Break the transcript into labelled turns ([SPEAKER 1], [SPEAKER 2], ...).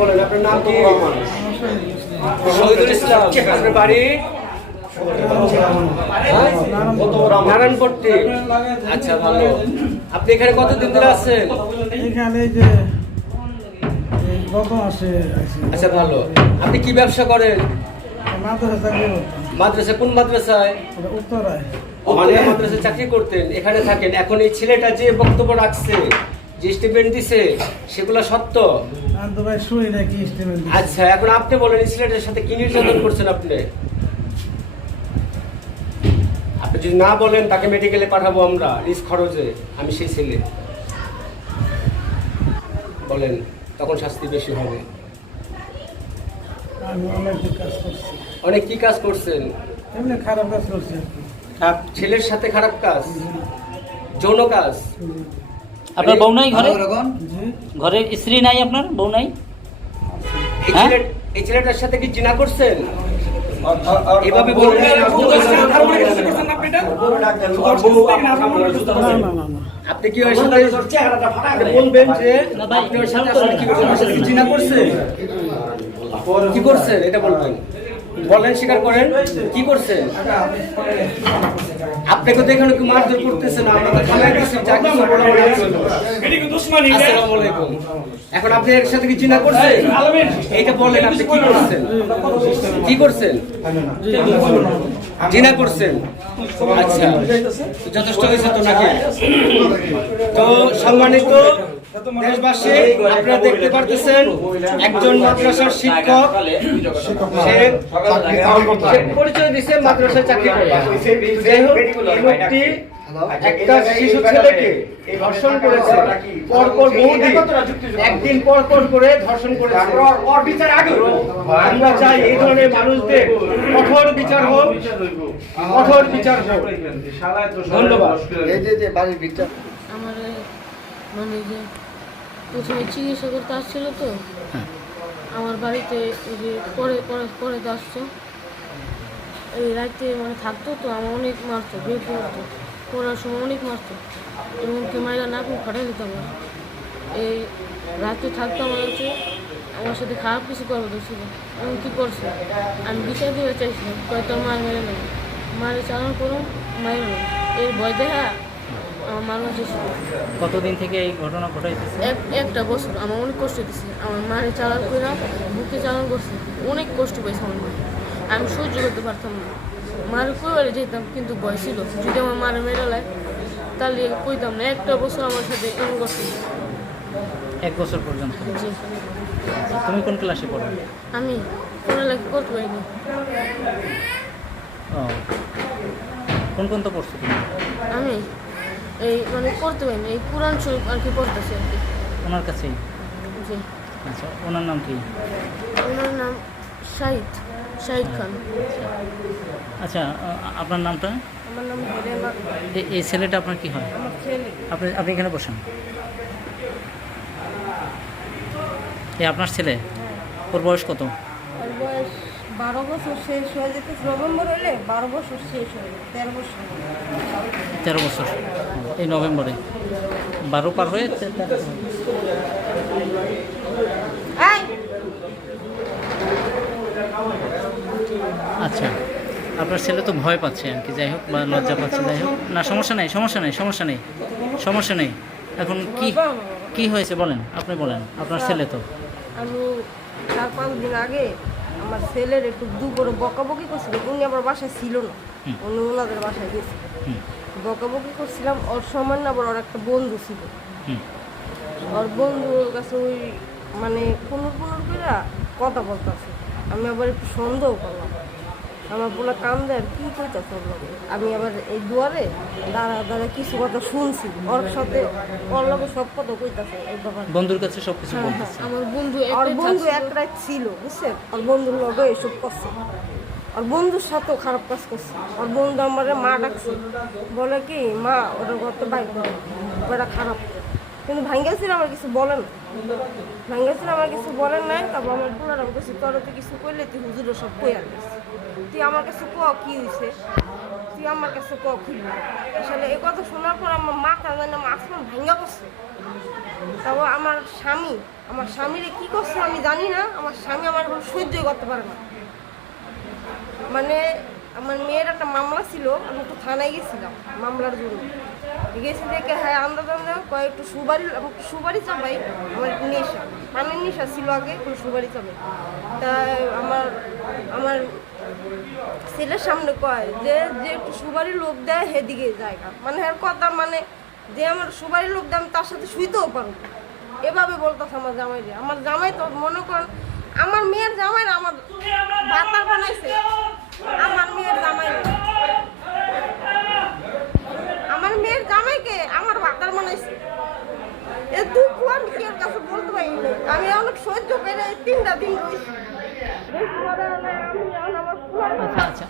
[SPEAKER 1] বলেন আপনার নাম
[SPEAKER 2] কি? শহীদুল ইসলাম আপনার বাড়ি? আচ্ছা,
[SPEAKER 1] আচ্ছা ভালো। আপনি কি ব্যবসা করেন?
[SPEAKER 2] মাদ্রাসা
[SPEAKER 1] কোন মাদ্রাসায়? মাদ্রাসায় চাকরি করতেন এখানে থাকেন। এখন এই ছেলেটা যে বক্তব্য রাখছে যে স্টেটমেন্ট দিছে সেগুলো সত্য?
[SPEAKER 2] ভাই শুই না কি স্টেটমেন্ট
[SPEAKER 1] আচ্ছা এখন আপনি বলেন এই ছেলেটার সাথে কি নির্যাতন করছেন আপনি? আপনি যদি না বলেন তাকে মেডিকেলে পাঠাবো আমরা রিস্ক খরচে আমি সেই ছেলে। বলেন তখন শাস্তি বেশি হবে।
[SPEAKER 2] আমি অনেক কাজ করছি।
[SPEAKER 1] অনেক কি কাজ করছেন?
[SPEAKER 2] এমনি খারাপ কাজ করছি আর কি।
[SPEAKER 1] আপ- ছেলের সাথে খারাপ কাজ? যৌন কাজ?
[SPEAKER 3] আপনার বউ নাই ঘরে? ঘরে স্ত্রী নাই আপনার? বউ নাই?
[SPEAKER 1] এই
[SPEAKER 3] হ্যাঁ?
[SPEAKER 1] ছেলেটার সাথে কি জিনা করছেন? এভাবে বলবেন
[SPEAKER 2] না না না না
[SPEAKER 1] আপনি কি ওর সাথে বলবেন যে আপনি ওর সাথে কি করছেন? ওর সাথে কি জিনা করছেন কি করছেন? এটা বলবেন। বলেন স্বীকার করেন। কি করছেন আপনাকে তো এখানে কেউ মারধর করতেছে না আমরা থানায় গেছি যা কিছু বলা বলা আসসালামু আলাইকুম। এখন আপনি এর সাথে কি জিনা করছেন? এইটা বলেন আপনি কি করছেন? কি করছেন? জিনা করছেন? আচ্ছা যথেষ্ট হয়েছে তো নাকি? তো সম্মানিত দেশবাসী আপনারা দেখতে পারতেছেন একজন মাদ্রাসার শিক্ষক। পরিচয় দিছে মাদ্রাসায় চাকরি লোকটি একটা শিশু ছেলেকে ধর্ষণ করেছে। পরপর বহুদিন একদিন পর পর করে ধর্ষণ করেছে। আমরা চাই এই ধরনের মানুষদের কঠোর বিচার হোক কঠোর বিচার হোক। ধন্যবাদ।
[SPEAKER 4] আমার এই মানে যে প্রথমে চিকিৎসা করতে আসছিল তো। আমার বাড়িতে ওই যে পরে পরে পরে তো আসছো। এই রাতে মানে থাকতো তো আমার অনেক মারতো বিয়ে করতো পড়ার সময় অনেক মারতো। এমনকি মাইরা নাকু ফাটাই দিত আমার। এই রাতে থাকতো আমার হচ্ছে আমার সাথে খারাপ কিছু করবে তো ছিল। এমন কী করছে? আমি বিচার দিতে চাইছিলাম কয় তোর মার মেরে নেবে। মারে চালান করুন মায়ের এর ভয় দেখা আমার মারা চেয়েছিল
[SPEAKER 3] কতদিন থেকে এই ঘটনা ঘটাইতেছে?
[SPEAKER 4] এক একটা বছর। আমার অনেক কষ্ট দিচ্ছে আমার মারে চালান করে বুকে চালান করছে। অনেক কষ্ট পাইছে আমার মা আমি সহ্য করতে পারতাম না। মার কইবারে যেতাম কিন্তু ভয় ছিল। যদি আমার মারে মেরে লাই তাহলে কইতাম না একটা বছর আমার সাথে এমন করছে
[SPEAKER 3] এক বছর পর্যন্ত?
[SPEAKER 4] জি।
[SPEAKER 3] তুমি কোন ক্লাসে পড়ো?
[SPEAKER 4] আমি কোন পড়ালেখা করতে পারিনি।
[SPEAKER 3] কোন কোন তো পড়ছো তুমি?
[SPEAKER 4] আমি এই মানে করতে পারিনি এই কোরআন শরীফ আর কি পড়তেছি আর কি।
[SPEAKER 3] ওনার কাছেই?
[SPEAKER 4] জি।
[SPEAKER 3] আচ্ছা ওনার নাম কি?
[SPEAKER 4] ওনার নাম শাহিদ শাহিদ খান।
[SPEAKER 3] আচ্ছা আপনার নামটা?
[SPEAKER 4] আমার নাম
[SPEAKER 3] এই ছেলেটা আপনার কি হয়?
[SPEAKER 4] ছেলে।
[SPEAKER 3] আপনি আপনি এখানে বসেন। এ আপনার ছেলে? ওর বয়স কত?
[SPEAKER 5] ওর বয়স বারো বছর শেষ হয়ে যেতে নভেম্বর হলে বারো বছর শেষ হয়ে যাবে তেরো বছর।
[SPEAKER 3] তেরো বছর এই নভেম্বরে। বারো পার হয়ে! আচ্ছা আপনার ছেলে তো ভয় পাচ্ছে আর কি যাই হোক বা লজ্জা পাচ্ছে যাই হোক। না সমস্যা নেই সমস্যা নেই সমস্যা নেই সমস্যা নেই। এখন কি কি হয়েছে বলেন আপনি বলেন আপনার ছেলে তো।
[SPEAKER 5] আমি চার পাঁচ দিন আগে আমার ছেলের একটু দু করে বকাবকি করছিল উনি আমার বাসায় ছিল না। উনি ওনাদের বাসায় গেছে। বকাবকি করছিলাম ওর সমান আবার ওর একটা বন্ধু ছিল। ওর বন্ধুর কাছে ওই মানে কোনো কোনো করে কথা বলতেছে। আমি আবার একটু সন্দেহ করলাম। আমার বলে কাম দেয় কি কইতাছে ওর লগে? আমি আবার এই দুয়ারে দাঁড়া দাঁড়া কিছু কথা শুনছি ওর সাথে ওর লগে সব কথা কইতাছে এই ব্যাপারে।
[SPEAKER 3] বন্ধুর কাছে সব কিছু
[SPEAKER 5] হ্যাঁ,
[SPEAKER 3] বলতেছে।
[SPEAKER 4] আমার বন্ধু
[SPEAKER 5] ওর
[SPEAKER 4] একটাই
[SPEAKER 5] বন্ধু। এক রাত ছিল বুঝছেন? ওর বন্ধুর লগে এসব করছে। আর বন্ধুর সাথেও খারাপ কাজ করছে। আর বন্ধু আমার মা ডাকছে বলে কি মা ওটা করতে বাইক ওটা খারাপ কিন্তু ভাঙ্গেছিল আমার কিছু বলেন ভাঙ্গেছিল আমার কিছু বলেন নাই তারপর আমার আমার কাছে তোর তো কিছু কইলে তুই হুজুরও সব কই আনিস তুই আমার কাছে ক, কি হয়েছে তুই আমার কাছে ক খুলবি আসলে এই কথা শোনার পর আমার মা কারণে আমার আসমান ভাঙ্গা করছে তারপর আমার স্বামী, আমার স্বামীরে কি করছে আমি জানি না, আমার স্বামী আমার এখন সহ্যই করতে পারে না। মানে আমার মেয়ের একটা মামলা ছিল, আমি একটু থানায় গেছিলাম মামলার জন্য। গেছি দেখে হ্যাঁ আন্দাজ আন্দাজ কয়, একটু সুবারি সুবারি চাপাই, আমার একটু নেশা পানির নেশা ছিল আগে সুবারি চাপাই তা আমার আমার ছেলের সামনে কয় যে যে সুবারি লোক দেয় হেদিকে জায়গা মানে এর কথা মানে যে আমার সুবারি লোক দেয়, আমি তার সাথে শুইতেও পারব এভাবে বলতেছে আমার জামাই আমার জামাই তো মনে করেন, আমার মেয়ের জামাই আমার ভাতার বানাইছে। আমার মেয়ের জামাই আমার মেয়ের জামাইকে আমার ভাতার বানাইছে। এ দুঃখ কেউ কাছে বলতে পারিনি আমি অনেক সহ্য করে তিনটা দিন পরে আমার
[SPEAKER 3] আচ্ছা আচ্ছা